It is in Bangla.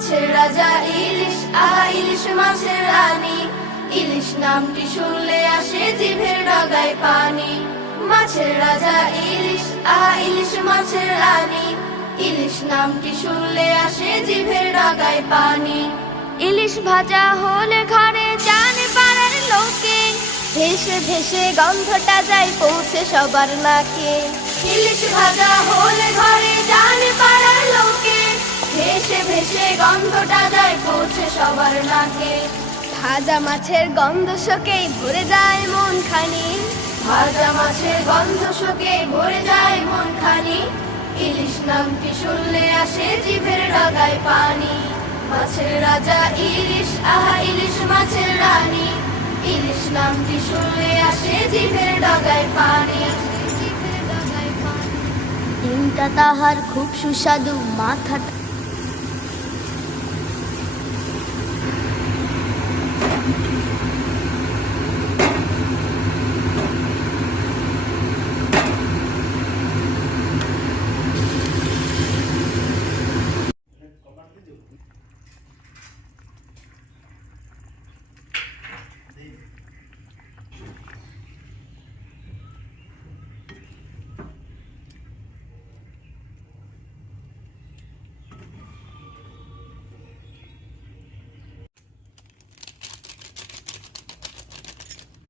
মাছের রাজা ইলিশ, আহা ইলিশ মাছের রানী। ইলিশ নামটি শুনলে আসে জিভের ডগায় পানি। মাছের রাজা ইলিশ, আহা ইলিশ মাছের রানী। ইলিশ নামটি শুনলে আসে জিভের ডগায় পানি। ইলিশ ভাজা হলে ঘরে জানে পাড়ার লোকে, ভেসে ভেসে গন্ধটা যায় পৌঁছে সবার নাকে। ইলিশ ভাজা হলে ঘরে জানে পাড়ার লোকে, ভেসে ভেসে গন্ধটা যায় পৌঁছে সবার নাকে। ভাজা মাছের গন্ধ শোকেই ভরে যায় মন খানি। ভাজা মাছের গন্ধ শোকে ভরে যায় মন খানি। ইলিশ নামটি শুনলে আসে জিভের ডগায় পানি। মাছের রাজা ইলিশ, আহা ইলিশ মাছের রানী। ইলিশ নামটি শুনলে আসে জিভের ডগায় পানি। ডিমটা তাহার খুব সুস্বাদু, মাথাটা